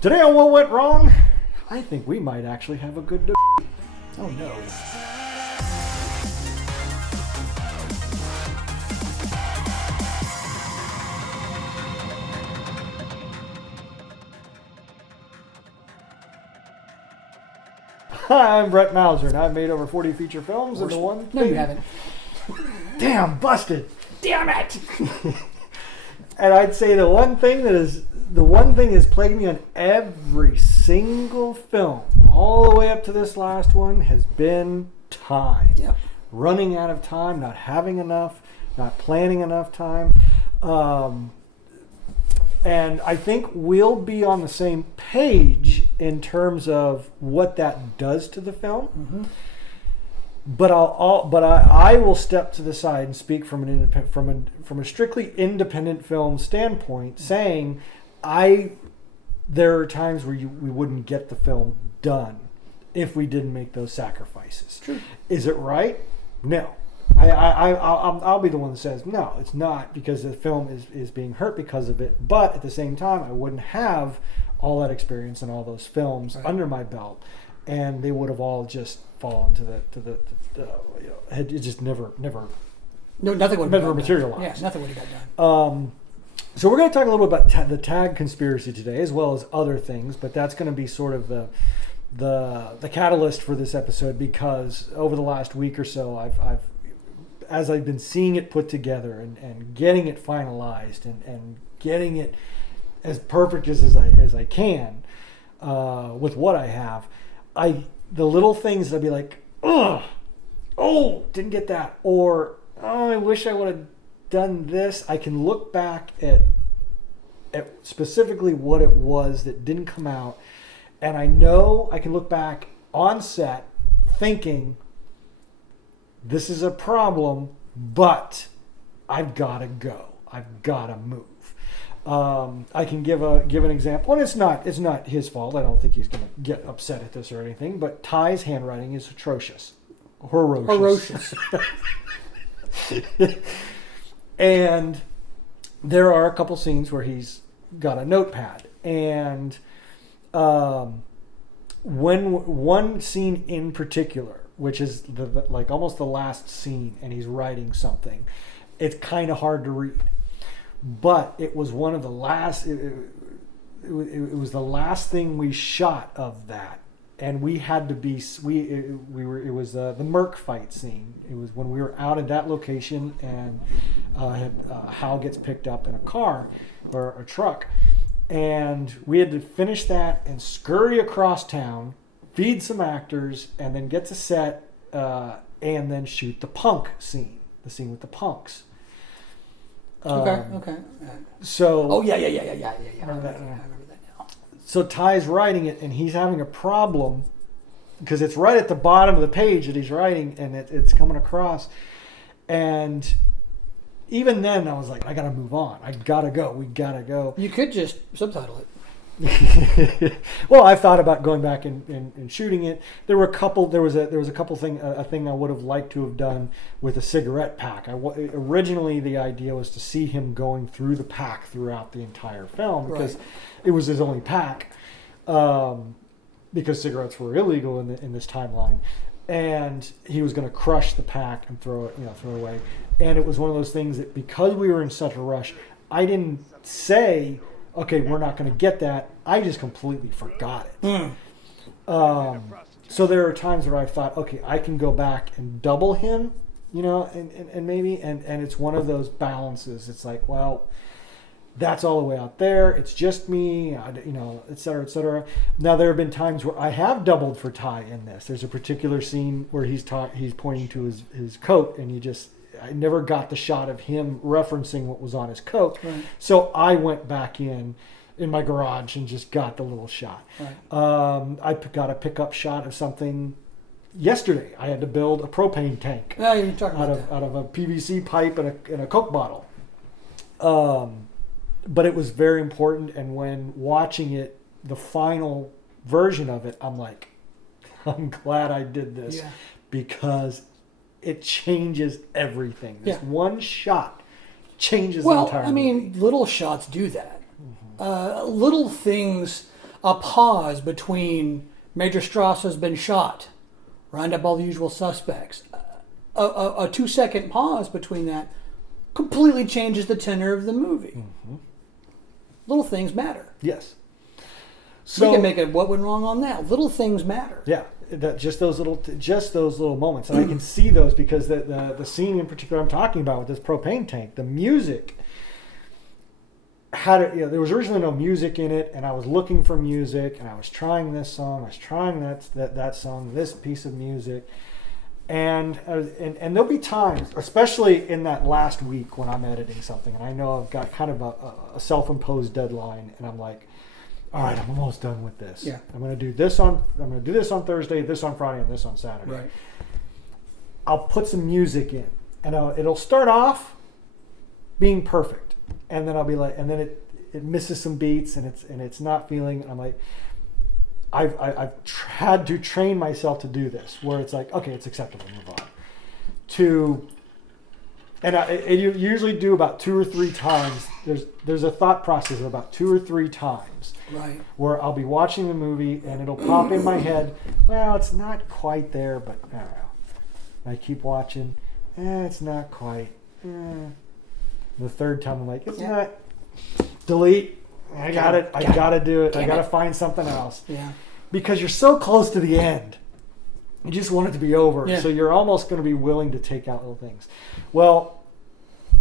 Today on What Went Wrong, I think we might actually have a good debate. Oh no. Hi, I'm Brett Mauser, and I've made over 40 feature films, and the one thing... No, you haven't. Damn, busted! Damn it! And I'd say the one thing that's plagued me on every single film, all the way up to this last one, has been time. Yep. Running out of time, not having enough, not planning enough time. And I think we'll be on the same page in terms of what that does to the film. Mm-hmm. But I will step to the side and speak from a strictly independent film standpoint, saying there are times where we wouldn't get the film done if we didn't make those sacrifices. True. Is it right? No. I'll be the one that says no, it's not, because the film is being hurt because of it. But at the same time, I wouldn't have all that experience and all those films under my belt, and they would have all just fallen to the it just never No, nothing would have materialized. Yeah, nothing would have got done. So we're going to talk a little bit about the tag conspiracy today, as well as other things, but that's going to be sort of the catalyst for this episode, because over the last week or so, as I've been seeing it put together and getting it finalized and getting it as perfect as I can with what I have, the little things I'd be like, ugh, oh, didn't get that, or oh, I wish I would have done this. I can look back at specifically what it was that didn't come out, and I know I can look back on set thinking, this is a problem, but I've got to go. I've got to move. I can give an example, and it's not his fault. I don't think he's going to get upset at this or anything. But Ty's handwriting is atrocious, horrocious. And there are a couple scenes where he's got a notepad, and when one scene in particular, which is like almost the last scene, and he's writing something, it's kind of hard to read. But it was one of the last. It was the last thing we shot of that, and we had to be. We were. It was the Merc fight scene. It was when we were out at that location, and Hal gets picked up in a car or a truck, and we had to finish that and scurry across town, feed some actors, and then get to set, and then shoot the punk scene, the scene with the punks. Okay. So. Oh yeah. I remember that now. So Ty's writing it, and he's having a problem because it's right at the bottom of the page that he's writing, and it's coming across. And even then, I was like, I got to move on. I got to go. We got to go. You could just subtitle it. Well, I thought about going back and shooting it. There was a couple thing I would have liked to have done with a cigarette pack. Originally the idea was to see him going through the pack throughout the entire film, because it was his only pack, because cigarettes were illegal in this timeline, and he was going to crush the pack and throw it away. And it was one of those things that, because we were in such a rush, I didn't say, okay, we're not going to get that. I just completely forgot it. So there are times where I thought, okay, I can go back and double him, and maybe, and it's one of those balances. It's like, well, that's all the way out there. It's just me, et cetera, et cetera. Now, there have been times where I have doubled for Ty in this. There's a particular scene where he's pointing to his coat, and I never got the shot of him referencing what was on his coat. Right. So I went back in my garage and just got the little shot. Right. I got a pickup shot of something yesterday. I had to build a propane tank You're talking out of a PVC pipe and a Coke bottle. But it was very important, and when watching it, the final version of it, I'm like, I'm glad I did this, because it changes everything. This one shot changes the entire movie. Little shots do that. Little things. a pause between Major Strauss has been shot, round up all the usual suspects. A 2-second pause between that completely changes the tenor of the movie. Mm-hmm. Little things matter. Yes. So we can make it what went wrong on that. Little things matter. Yeah, just those little moments, and I can see those because the scene in particular I'm talking about with this propane tank, the music had there was originally no music in it, and I was looking for music, and I was trying this song, I was trying that song, this piece of music, and there'll be times, especially in that last week when I'm editing something, and I know I've got kind of a self-imposed deadline, and I'm like, all right, I'm almost done with this. Yeah. I'm going to do this on Thursday, this on Friday, and this on Saturday. Right. I'll put some music in, and it'll start off being perfect, and then I'll be like, and then it misses some beats, and it's not feeling. I'm like, I've had to train myself to do this, where it's like, okay, it's acceptable, move on. You usually do about 2 or 3 times. There's a thought process of about 2 or 3 times, right, where I'll be watching the movie and it'll pop in my head. Well, it's not quite there, but I don't know. And I keep watching. It's not quite. The third time I'm like, it's not. Delete. I got it. I got to do it. I got to find something else. Yeah. Because you're so close to the end. You just want it to be over. Yeah. So you're almost going to be willing to take out little things. Well,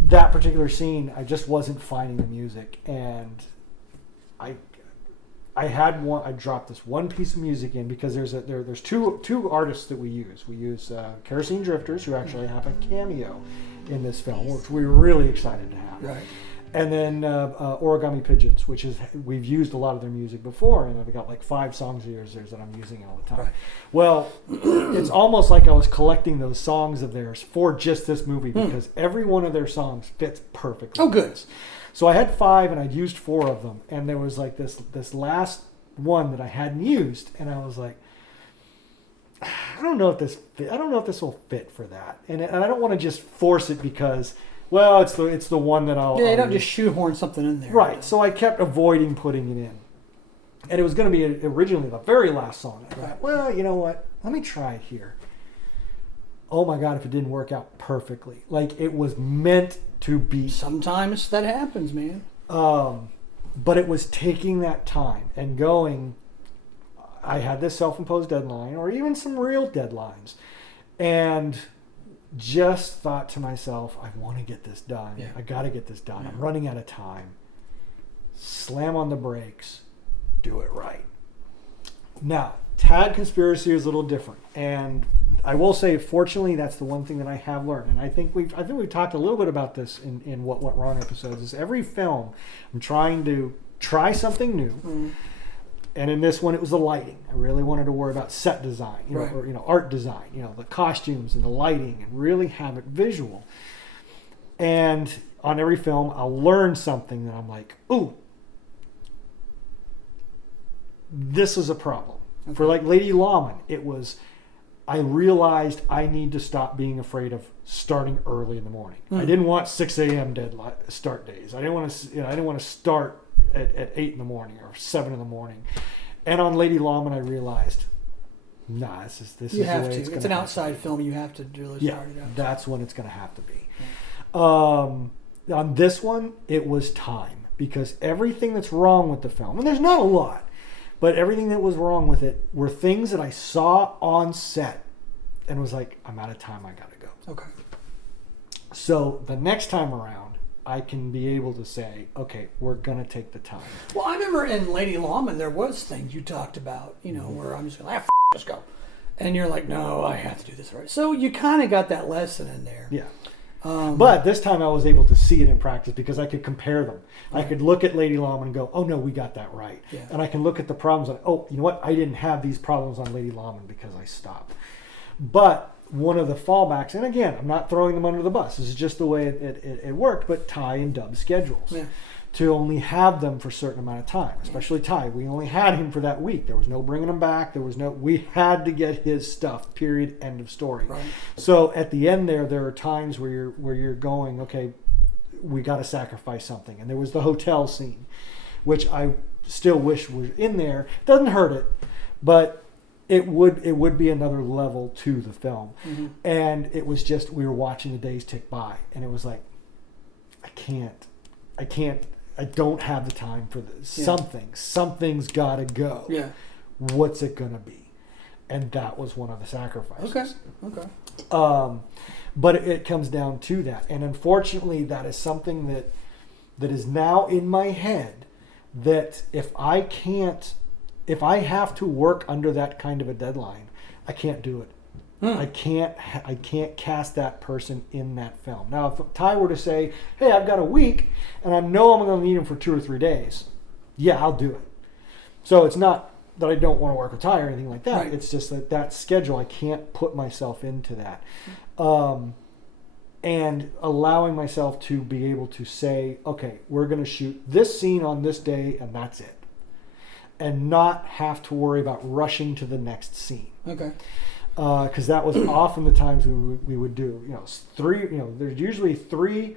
that particular scene, I just wasn't finding the music. And I dropped this one piece of music in because there's two artists that we use. We use Kerosene Drifters, who actually have a cameo in this film, which we're really excited to have. Right. And then Origami Pigeons, which is we've used a lot of their music before, and I've got like 5 songs of theirs that I'm using all the time. Right. Well, it's almost like I was collecting those songs of theirs for just this movie because every one of their songs fits perfectly. Oh, good. So I had 5, and I'd used 4 of them, and there was like this last one that I hadn't used, and I was like, I don't know if this will fit for that, and I don't want to just force it because. Well, it's the one that I'll. Yeah, you don't just shoehorn something in there. Right. So I kept avoiding putting it in, and it was going to be originally the very last song. I thought, well, you know what? Let me try it here. Oh my God! If it didn't work out perfectly, like it was meant to be. Sometimes that happens, man. But it was taking that time and going. I had this self-imposed deadline, or even some real deadlines, and. Just thought to myself, I want to get this done. Yeah. I got to get this done. I'm running out of time. Slam on the brakes. Do it right. Now, Tad Conspiracy is a little different. And I will say, fortunately, that's the one thing that I have learned. And I think we've talked a little bit about this in What Went Wrong episodes, is every film, I'm trying to try something new. Mm. And in this one, it was the lighting. I really wanted to worry about set design, right. or art design, the costumes and the lighting, and really have it visual. And on every film, I'll learn something that I'm like, ooh, this is a problem. Okay. For like Lady Lawman, it was, I realized I need to stop being afraid of starting early in the morning. I didn't want 6 a.m. deadline start days. I didn't want to start at 8 in the morning or 7 in the morning. And on Lady Lawman, I realized, nah, this is the way it's an outside film. You have to really start it out. That's when it's going to have to be. Yeah. On this one, it was time, because everything that's wrong with the film, and there's not a lot, but everything that was wrong with it were things that I saw on set and was like, I'm out of time. I got to go. Okay. So the next time around, I can be able to say, okay, we're going to take the time. Well, I remember in Lady Lawman, there was things you talked about, where I'm just going, let's go. And you're like, no, I have to do this right. So you kind of got that lesson in there. Yeah. But this time I was able to see it in practice because I could compare them. Right. I could look at Lady Lawman and go, oh, no, we got that right. Yeah. And I can look at the problems and, oh, you know what? I didn't have these problems on Lady Lawman because I stopped. But one of the fallbacks, and again, I'm not throwing them under the bus. This is just the way it worked, but Ty and Dub's schedules. Yeah. To only have them for a certain amount of time, especially Ty. We only had him for that week. There was no bringing him back. We had to get his stuff, period, end of story. Right. So at the end there are times where you're going, okay, we got to sacrifice something. And there was the hotel scene, which I still wish was in there. Doesn't hurt it, but it would be another level to the film. Mm-hmm. And it was just, we were watching the days tick by, and it was like, I don't have the time for this. Yeah. Something's got to go. Yeah. What's it going to be? And that was one of the sacrifices. Okay. But it comes down to that. And unfortunately, that is something that is now in my head, that if I have to work under that kind of a deadline, I can't do it. I can't cast that person in that film. Now, if Ty were to say, hey, I've got a week and I know I'm going to need him for 2 or 3 days, yeah, I'll do it. So it's not that I don't want to work with Ty or anything like that. Right. It's just that schedule, I can't put myself into that. And allowing myself to be able to say, okay, we're going to shoot this scene on this day and that's it. And not have to worry about rushing to the next scene. Okay. Because that was often the times we would do, there's usually 3,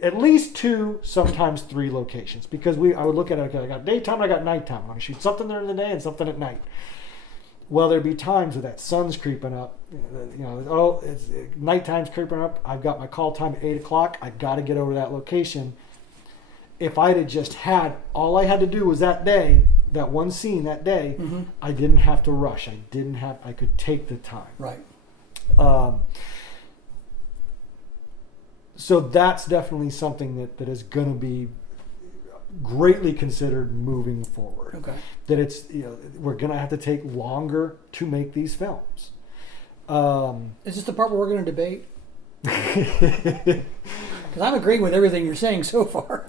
at least 2, sometimes 3 locations, because I would look at it, okay, I got daytime, I got nighttime. I'm going to shoot something during the day and something at night. Well, there'd be times where that sun's creeping up, it's nighttime's creeping up. I've got my call time at 8 o'clock. I got to get over to that location. If I'd have just had, all I had to do was that day, that one scene that day, mm-hmm. I didn't have to rush. I could take the time. Right. So that's definitely something that is going to be greatly considered moving forward. Okay. That it's, we're going to have to take longer to make these films. Is this the part where we're going to debate? Because I'm agreeing with everything you're saying so far.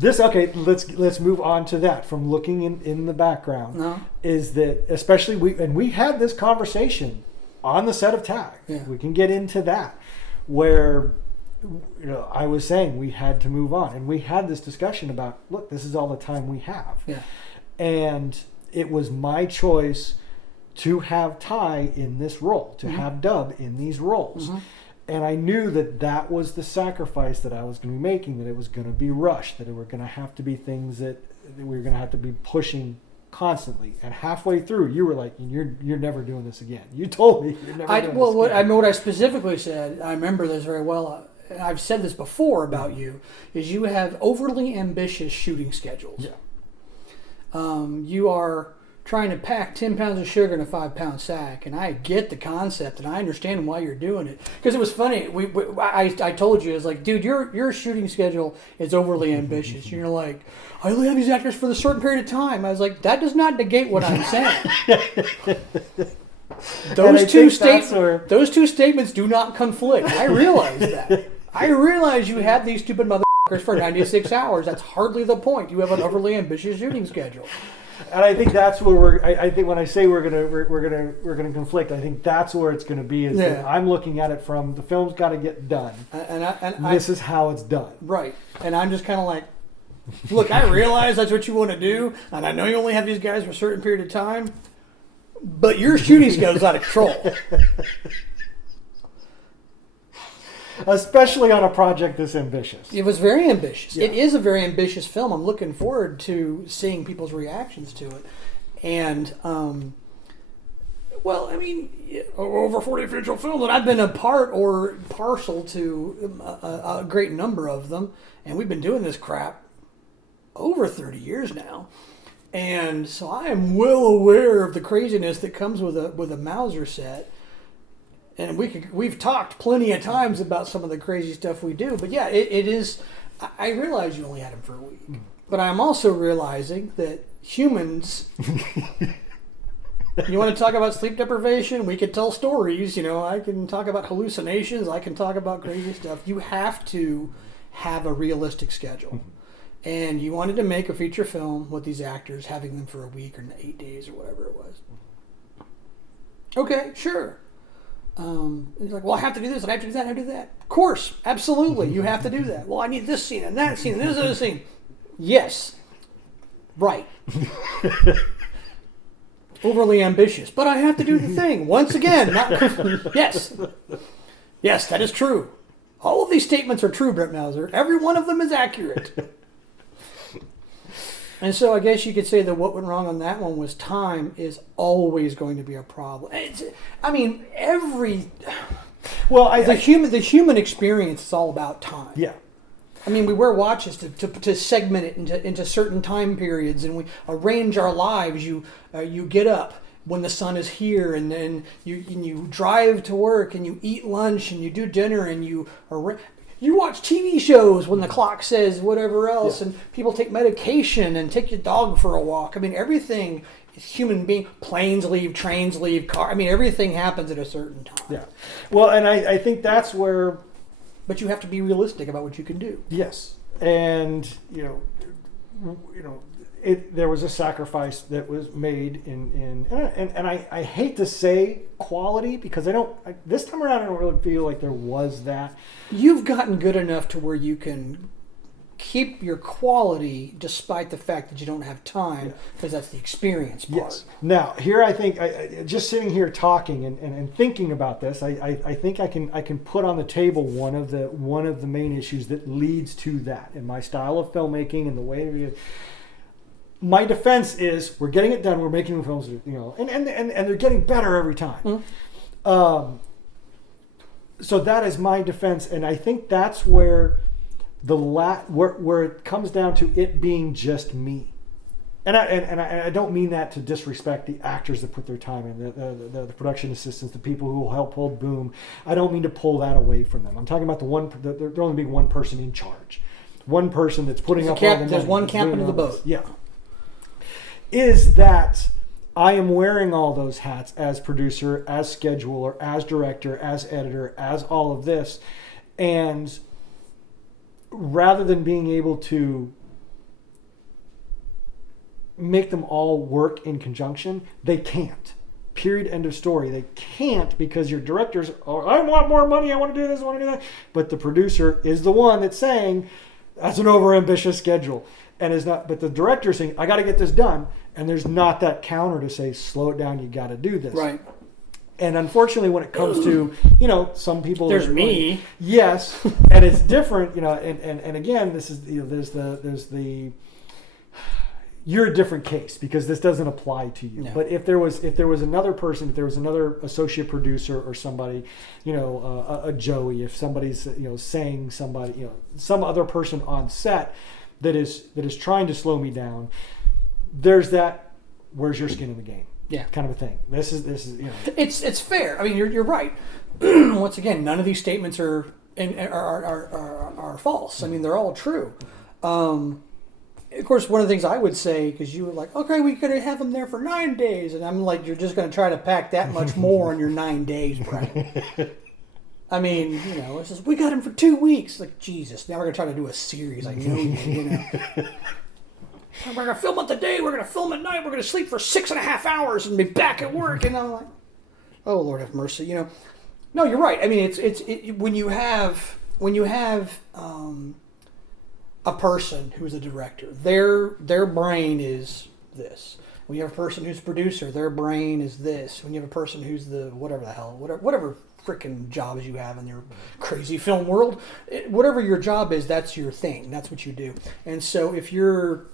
Let's move on to that. From looking in the background, No. is that especially we had this conversation on the set of Tag. Yeah. We can get into that, where I was saying we had to move on, and we had this discussion about, look, this is all the time we have. Yeah. And it was my choice to have Ty in this role, to mm-hmm. have Dub in these roles. Mm-hmm. And I knew that was the sacrifice that I was going to be making, that it was going to be rushed, that it were going to have to be things that we were going to have to be pushing constantly. And halfway through, you were like, you're never doing this again. You told me you're never doing this again. What I specifically said, I remember this very well, and I've said this before about you, is you have overly ambitious shooting schedules. Yeah. You are trying to pack 10 pounds of sugar in a 5-pound sack, and I get the concept, and I understand why you're doing it. Because it was funny. I told you, I was like, dude, your shooting schedule is overly ambitious. And you're like, I only have these actors for a certain period of time. I was like, that does not negate what I'm saying. Those two statements do not conflict. I realize that. I realize you have these stupid motherfuckers for 96 hours. That's hardly the point. You have an overly ambitious shooting schedule. And I think that's where I think when I say we're gonna conflict, I think that's where it's gonna be. Is that I'm looking at it from the film's got to get done, and this is how it's done. Right. And I'm just kind of like, look, I realize that's what you want to do, and I know you only have these guys for a certain period of time, but your shooting schedule's out of control. Especially on a project this ambitious. It was very ambitious. Yeah. It is a very ambitious film. I'm looking forward to seeing people's reactions to it. And, well, I mean, over 40 feature films, and I've been a part or partial to a great number of them. And we've been doing this crap over 30 years now. And so I am well aware of the craziness that comes with a Mauser set. And we've talked plenty of times about some of the crazy stuff we do. But yeah, it is. I realize you only had him for a week. But I'm also realizing that humans... You want to talk about sleep deprivation? We could tell stories. I can talk about hallucinations. I can talk about crazy stuff. You have to have a realistic schedule. And you wanted to make a feature film with these actors, having them for a week or 8 days or whatever it was. Okay, sure. And he's like, well, I have to do this, and I have to do that, and I have to do that. Of course, absolutely, you have to do that. Well, I need this scene, and that scene, and this other scene. Yes. Right. Overly ambitious. But I have to do the thing. Once again, yes. Yes, that is true. All of these statements are true, Brett Mauser. Every one of them is accurate. And so I guess you could say that what went wrong on that one was time is always going to be a problem. The human experience is all about time. Yeah. I mean, we wear watches to segment it into certain time periods, and we arrange our lives. You get up when the sun is here, and then you drive to work, and you eat lunch, and you do dinner, and you watch TV shows when the clock says whatever else, and people take medication and take your dog for a walk. I mean, everything is human being. Planes leave, trains leave, everything happens at a certain time. Yeah. Well, and I think that's where... But you have to be realistic about what you can do. Yes. And, there was a sacrifice that was made and I hate to say quality because this time around I don't really feel like there was that. You've gotten good enough to where you can keep your quality despite the fact that you don't have time, because that's the experience part. Yes. Now, here I think, just sitting here talking and thinking about this, I think I can put on the table one of the main issues that leads to that in my style of filmmaking and the way my defense is we're getting it done, we're making films, and they're getting better every time. Mm-hmm. So that is my defense, and I think that's where where it comes down to it being just me, and I don't mean that to disrespect the actors that put their time in, the production assistants, the people who will help hold boom. I don't mean to pull that away from them. I'm talking about there only being one person in charge, one person that's putting up all the money. There's one captain of the boat. Yeah, is that I am wearing all those hats as producer, as scheduler, as director, as editor, as all of this, and rather than being able to make them all work in conjunction, they can't. Period. End of story. They can't because your directors are, I want more money, I want to do this, I want to do that. But the producer is the one that's saying, that's an overambitious schedule. And is not, but the director's saying, I got to get this done. And there's not that counter to say, slow it down, you got to do this. Right. And unfortunately, when it comes to, some people... There's me. Yes. And it's different, and again, this is, there's the... You're a different case because this doesn't apply to you. No. But if there was another person, if there was another associate producer or somebody, a Joey, if somebody's, saying somebody, some other person on set that is trying to slow me down, there's that, where's your skin in the game? Yeah, kind of a thing. This is It's fair. I mean, you're right. Once again, none of these statements are false. I mean, they're all true. Of course, one of the things I would say, because you were like, okay, we could have them there for 9 days, and I'm like, you're just going to try to pack that much more in your 9 days, Brian. I mean, it's just, we got him for 2 weeks. Like, Jesus, now we're going to try to do a series. I know you. We're going to film it today, we're going to film at night, we're going to sleep for 6.5 hours and be back at work. And I'm like, oh, Lord have mercy. No, you're right. I mean, it's when you have a person who's a director, their brain is this. When you have a person who's a producer, their brain is this. When you have a person who's whatever freaking jobs you have in your crazy film world, whatever your job is, that's your thing. That's what you do. And so if you're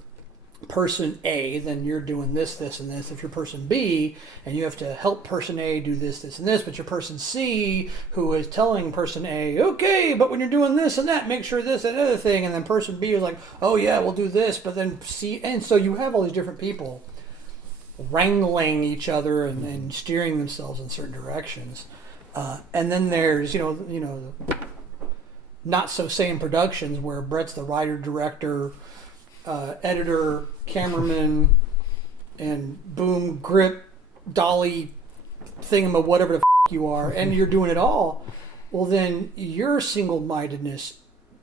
person A, then you're doing this, and this. If you're person B, and you have to help person A do this, and this, but you're person C who is telling person A, okay, but when you're doing this and that, make sure this and other thing, and then person B is like, oh yeah, we'll do this, but then C, and so you have all these different people wrangling each other and steering themselves in certain directions, and then there's not so sane productions where Brett's the writer, director, editor, cameraman, and boom, grip, dolly, thingama, whatever the you are, and you're doing it all. Well, then your single-mindedness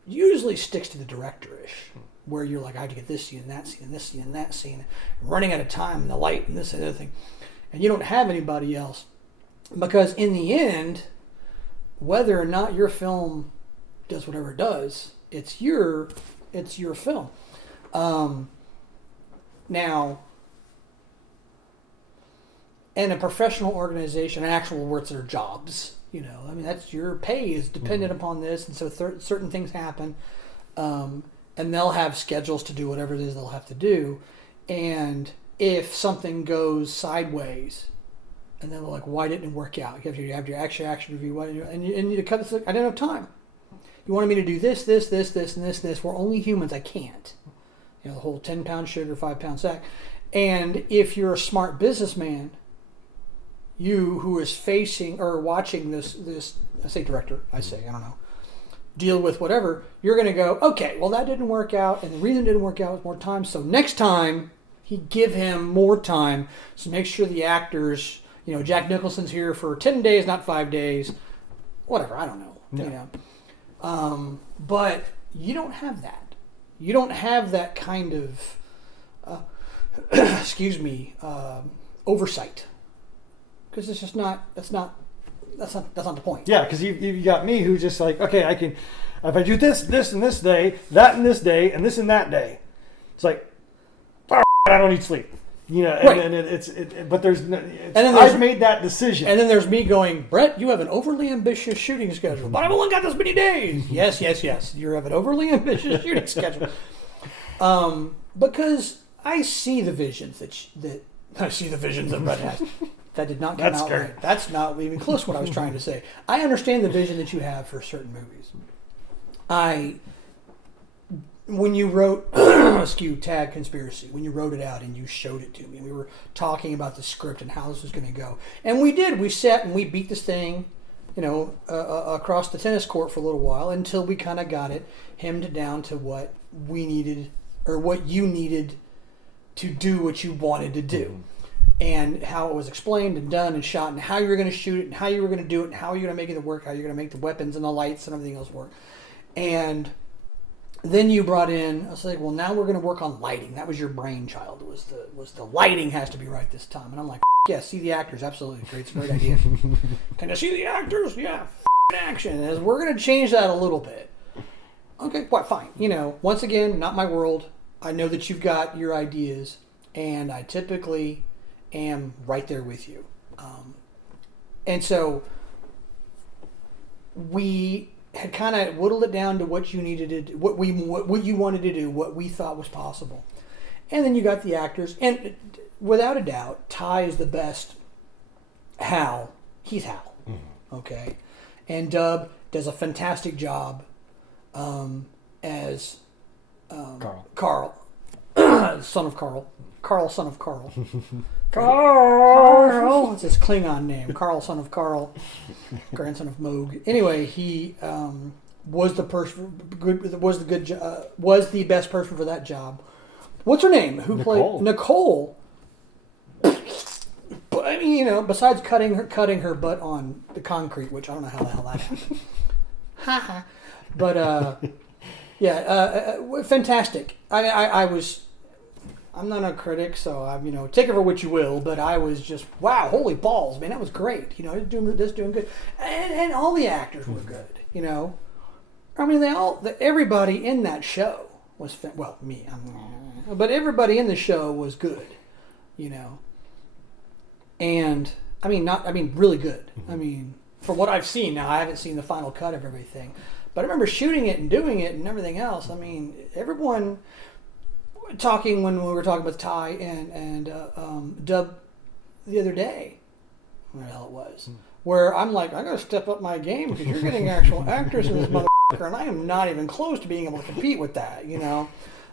usually sticks to the director-ish, where you're like, I have to get this scene and that scene and this scene and that scene, running out of time and the light and this and the other thing, and you don't have anybody else, because in the end, whether or not your film does whatever it does, it's your film. Now, in a professional organization, an actual where it's their jobs, that's your pay is dependent upon this, and so certain things happen, and they'll have schedules to do whatever it is they'll have to do, And if something goes sideways, and then they're like, why didn't it work out? You have your action review, and you cut this. Like, I didn't have time. You wanted me to do this, and this. We're only humans. I can't. The whole 10-pound sugar, 5-pound sack. And if you're a smart businessman, you who is facing or watching this, I say director, I don't know, deal with whatever, you're going to go, okay, well, that didn't work out, and the reason it didn't work out was more time, so next time, give him more time, so make sure the actors, Jack Nicholson's here for 10 days, not 5 days, whatever, I don't know, but you don't have that. You don't have that kind of, oversight. Because it's just that's not the point. Yeah, because you got me who's just like, okay, I can, if I do this and this day, that and this day, and this and that day, it's like, I don't need sleep. Right. And but there's I've made that decision. And then there's me going, Brett, you have an overly ambitious shooting schedule, but I've only got this many days. Yes. You have an overly ambitious shooting schedule. Because I see the visions that Brett has. That did not come out right. That's not even close to what I was trying to say. I understand the vision that you have for certain movies. When you wrote Tag Conspiracy, when you wrote it out and you showed it to me, and we were talking about the script and how this was going to go, and we did. We sat and we beat this thing, across the tennis court for a little while until we kind of got it hemmed down to what we needed or what you needed to do what you wanted to do, and how it was explained and done and shot, and how you were going to shoot it, and how you were going to do it, and how you're going to make it work, how you're going to make the weapons and the lights and everything else work, and then you brought in, I was like, well, now we're going to work on lighting. That was your brainchild. Was the lighting has to be right this time. And I'm like, yeah, see the actors. Absolutely. It's a great idea. Can I see the actors? Yeah, action. And we're going to change that a little bit. Okay, well, fine. Once again, not my world. I know that you've got your ideas, and I typically am right there with you. And so we had kind of whittled it down to what you needed to do, what you wanted to do, what we thought was possible. And then you got the actors, and without a doubt, Ty is the best Hal. He's Hal. Mm-hmm. Okay? And Dub does a fantastic job as Carl. Son of Carl. Carl, son of Carl. Carl! It's his Klingon name. Carl, son of Carl, grandson of Moog. Anyway, he was the best person for that job. What's her name? Who played Nicole? But I mean, besides cutting her butt on the concrete, which I don't know how the hell that happened. Ha. But fantastic. I'm not a critic, so I'm take it for what you will. But I was just wow, holy balls, man, that was great. Doing good, and all the actors were good. I mean, everybody in that show was me, but everybody in the show was good. And really good. I mean, from what I've seen now, I haven't seen the final cut of everything, but I remember shooting it and doing it and everything else. I mean, everyone. Talking when we were talking with Ty and Dub the other day, where the hell it was, where I'm like, I gotta step up my game because you're getting actual actors in this motherfucker, and I am not even close to being able to compete with that.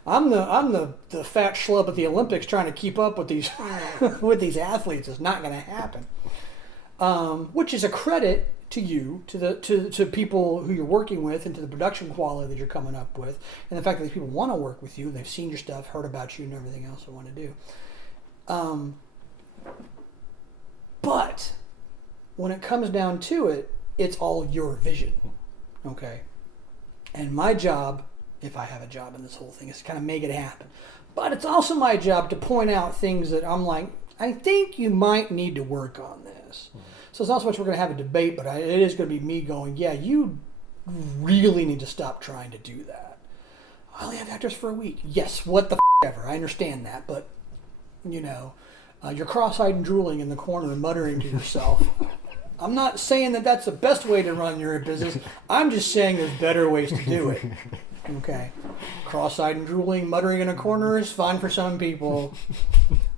I'm the fat schlub at the Olympics trying to keep up with these with these athletes. It's not going to happen. Which is a credit to you, to people who you're working with, and to the production quality that you're coming up with, and the fact that these people want to work with you, they've seen your stuff, heard about you, and everything else they want to do. But when it comes down to it, it's all your vision, okay? And my job, if I have a job in this whole thing, is to kind of make it happen. But it's also my job to point out things that I'm like, I think you might need to work on this. So it's not so much we're going to have a debate, but it is going to be me going, yeah, you really need to stop trying to do that. I only have actors for a week. Yes, what the ever. I understand that, but, you're cross-eyed and drooling in the corner and muttering to yourself. I'm not saying that that's the best way to run your business. I'm just saying there's better ways to do it. Okay. Cross-eyed and drooling, muttering in a corner is fine for some people.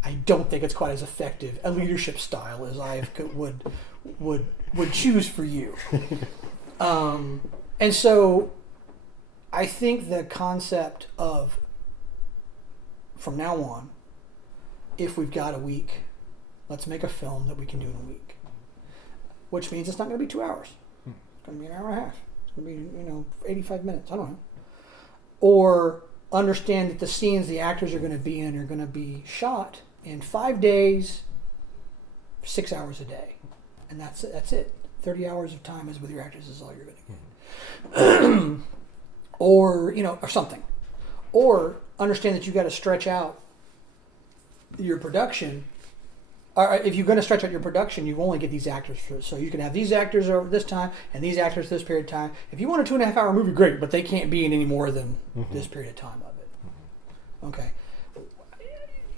I don't think it's quite as effective a leadership style as I would choose for you. And so I think the concept of, from now on, if we've got a week, let's make a film that we can do in a week. Which means it's not going to be 2 hours. It's going to be an hour and a half. It's going to be, 85 minutes. I don't know. Or understand that the scenes the actors are going to be in are going to be shot in 5 days, 6 hours a day. And that's it. 30 hours of time is with your actors is all you're going to get. Or, or something. Or understand that you've got to stretch out your production. Or if you're going to stretch out your production, you only get these actors for. So you can have these actors over this time and these actors this period of time. If you want a 2.5 hour movie, great, but they can't be in any more than this period of time of it. Okay.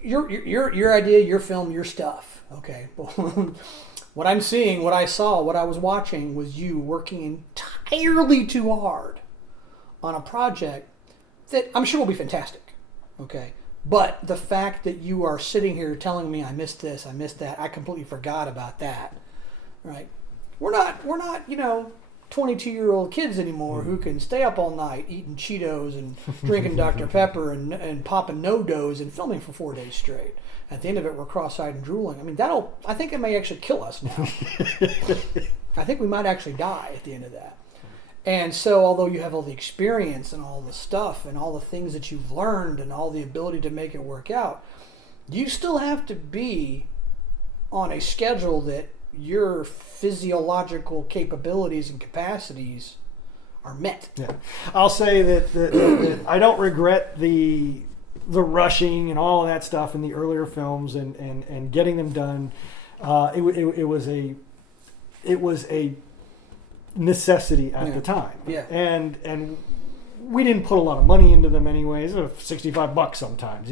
Your idea, your film, your stuff. Okay. What I'm seeing, what I saw, what I was watching was you working entirely too hard on a project that I'm sure will be fantastic. Okay. But the fact that you are sitting here telling me I missed this, I missed that, I completely forgot about that, right? We're not 22-year-old kids anymore who can stay up all night eating Cheetos and drinking Dr. Pepper and popping no-dos and filming for 4 days straight. At the end of it, we're cross-eyed and drooling. I mean, I think it may actually kill us now. I think we might actually die at the end of that. And so, although you have all the experience and all the stuff and all the things that you've learned and all the ability to make it work out, you still have to be on a schedule that your physiological capabilities and capacities are met. Yeah, I'll say that I don't regret the rushing and all of that stuff in the earlier films and getting them done. It was a necessity at the time. Yeah. And we didn't put a lot of money into them anyways. $65 sometimes,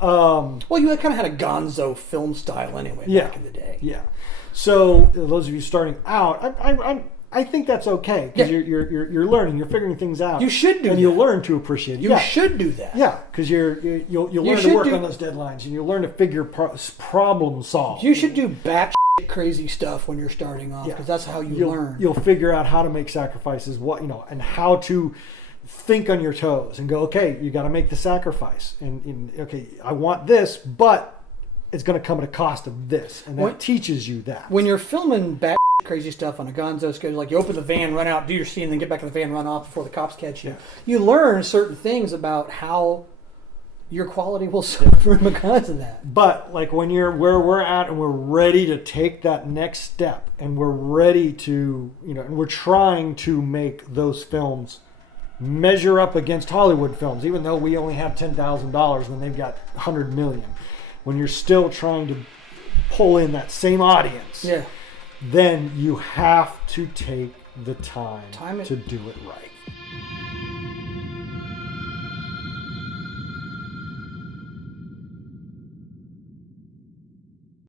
well, you kind of had a gonzo film style anyway back in the day. Yeah. So those of you starting out, I think that's okay because you're learning, you're figuring things out. You should do that. And you'll learn to appreciate it. You should do that. Yeah, because you'll learn to work on those deadlines and you'll learn to figure problem solve. You should do batshit crazy stuff when you're starting off because that's how you'll learn. You'll figure out how to make sacrifices, and how to think on your toes and go, okay, you got to make the sacrifice. And okay, I want this, but it's going to come at a cost of this. And that teaches you that. When you're filming batshit crazy stuff on a gonzo schedule, like you open the van, run out, do your scene, then get back in the van, run off before the cops catch you. Yeah. You learn certain things about how your quality will suffer because of that. But like when you're where we're at and we're ready to take that next step and we're ready to, and we're trying to make those films measure up against Hollywood films, even though we only have $10,000 when they've got 100 million. When you're still trying to pull in that same audience, then you have to take the time to do it right.